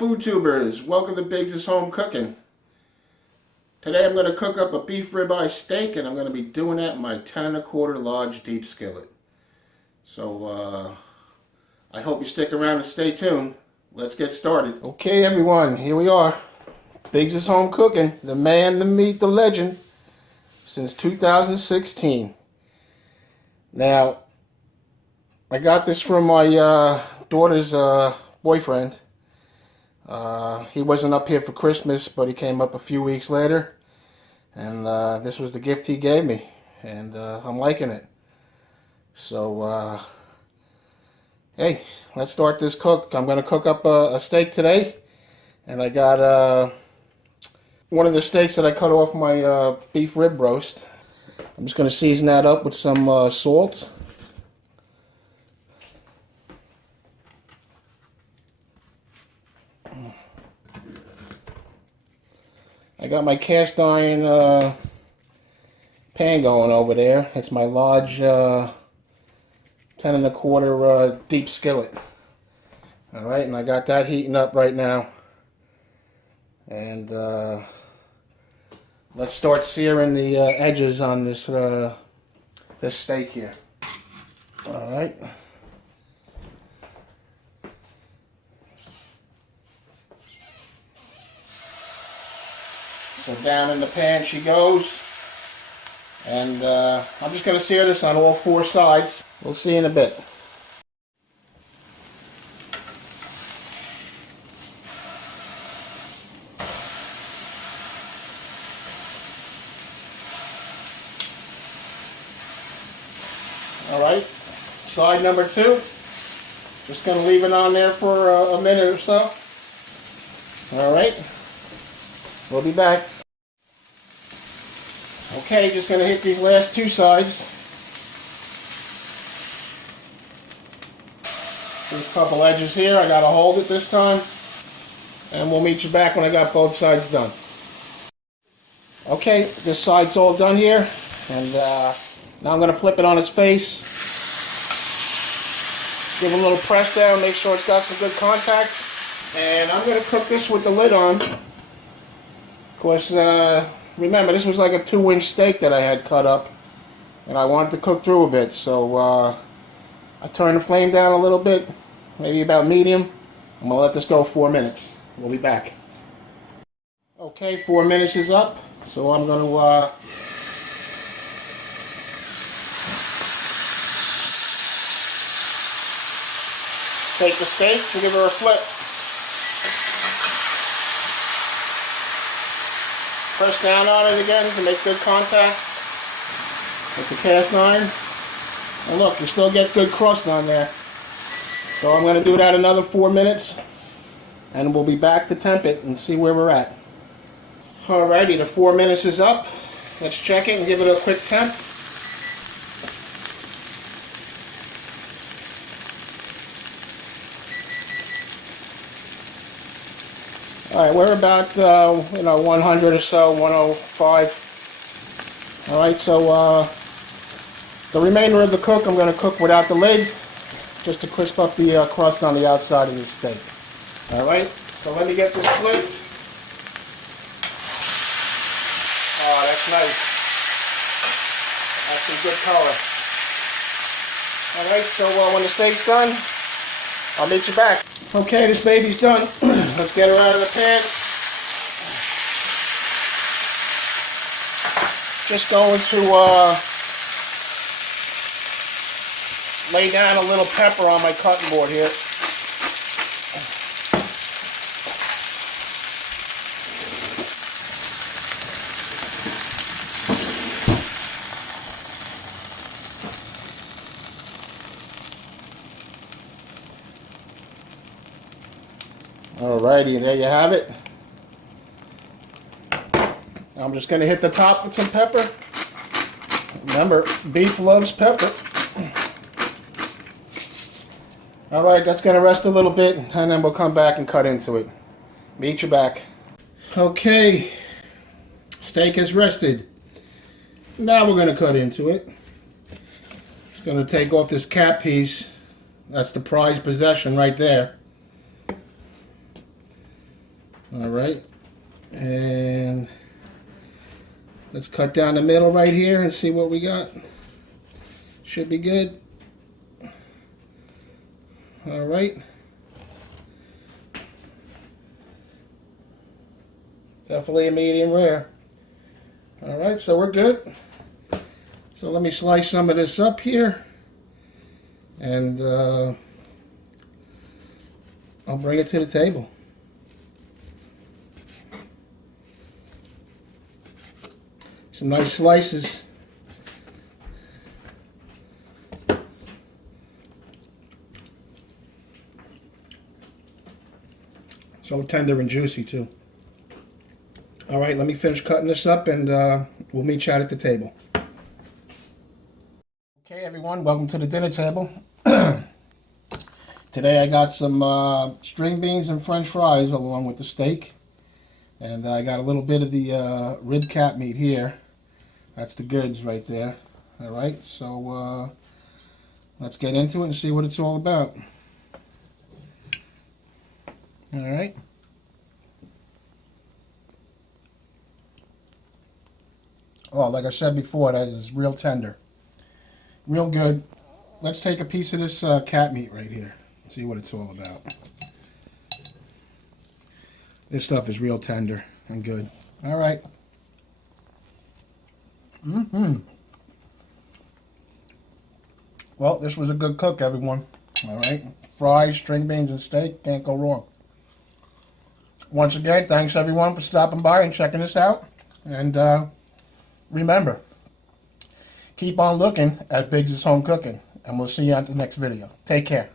food tubers, welcome to Biggs' Home Cooking. Today I'm going to cook up a beef ribeye steak, and I'm going to be doing that in my 10 1/4 large deep skillet. So I hope you stick around and stay tuned. Let's get started. Okay everyone, here we are. Biggs' Home Cooking, the man, the meat, the legend, since 2016. Now, I got this from my daughter's boyfriend. He wasn't up here for Christmas, but he came up a few weeks later, and this was the gift he gave me, and I'm liking it. So hey, let's start this cook. I'm going to cook up a steak today, and I got one of the steaks that I cut off my beef rib roast. I'm just going to season that up with some salt. I got my cast iron pan going over there. It's my large 10 1/4 deep skillet. Alright, and I got that heating up right now. And let's start searing the edges on this this steak here. Alright. So down in the pan she goes, and I'm just going to sear this on all 4 sides. We'll see in a bit. Alright, side number 2, just going to leave it on there for a minute or so. Alright, we'll be back. Okay, just going to hit these last 2 sides. These couple edges here, I got to hold it this time. And we'll meet you back when I got both sides done. Okay, this side's all done here. And now I'm going to flip it on its face. Give it a little press down, make sure it's got some good contact. And I'm going to cook this with the lid on. Of course, remember, this was like a 2-inch steak that I had cut up, and I wanted to cook through a bit, so I turned the flame down a little bit, maybe about medium. I'm going to let this go 4 minutes. We'll be back. Okay, 4 minutes is up, so I'm going to take the steak and give her a flip. Press down on it again to make good contact with the cast iron. And look, you still get good crust on there. So I'm going to do that another 4 minutes, and we'll be back to temp it and see where we're at. Alrighty, the 4 minutes is up. Let's check it and give it a quick temp. Alright, we're about 100 or so, 105. Alright, so the remainder of the cook I'm going to cook without the lid, just to crisp up the crust on the outside of the steak. Alright, so let me get this flipped. Oh, that's nice. That's some good color. Alright, so when the steak's done, I'll meet you back. Okay, this baby's done. Let's get her out of the pan. Just going to lay down a little pepper on my cutting board here. Alrighty, there you have it. I'm just going to hit the top with some pepper. Remember, beef loves pepper. Alright, that's going to rest a little bit, and then we'll come back and cut into it. Meet you back. Okay, steak has rested. Now we're going to cut into it. Just going to take off this cap piece. That's the prized possession right there. All right, and let's cut down the middle right here and see what we got. Should be good. All right. Definitely a medium rare. All right, so we're good. So let me slice some of this up here, and I'll bring it to the table. Some nice slices. So tender and juicy too. All right, let me finish cutting this up, and we'll meet you out at the table. Okay, everyone, welcome to the dinner table. Today I got some string beans and French fries along with the steak, and I got a little bit of the rib cap meat here. That's the goods right there. All right, so let's get into it and see what it's all about. All right. Oh, like I said before, that is real tender. Real good. Let's take a piece of this cat meat right here. See what it's all about. This stuff is real tender and good. All right. Well, this was a good cook, everyone. All right. Fries, string beans, and steak. Can't go wrong. Once again, thanks, everyone, for stopping by and checking this out. And remember, keep on looking at Biggs' Home Cooking. And we'll see you at the next video. Take care.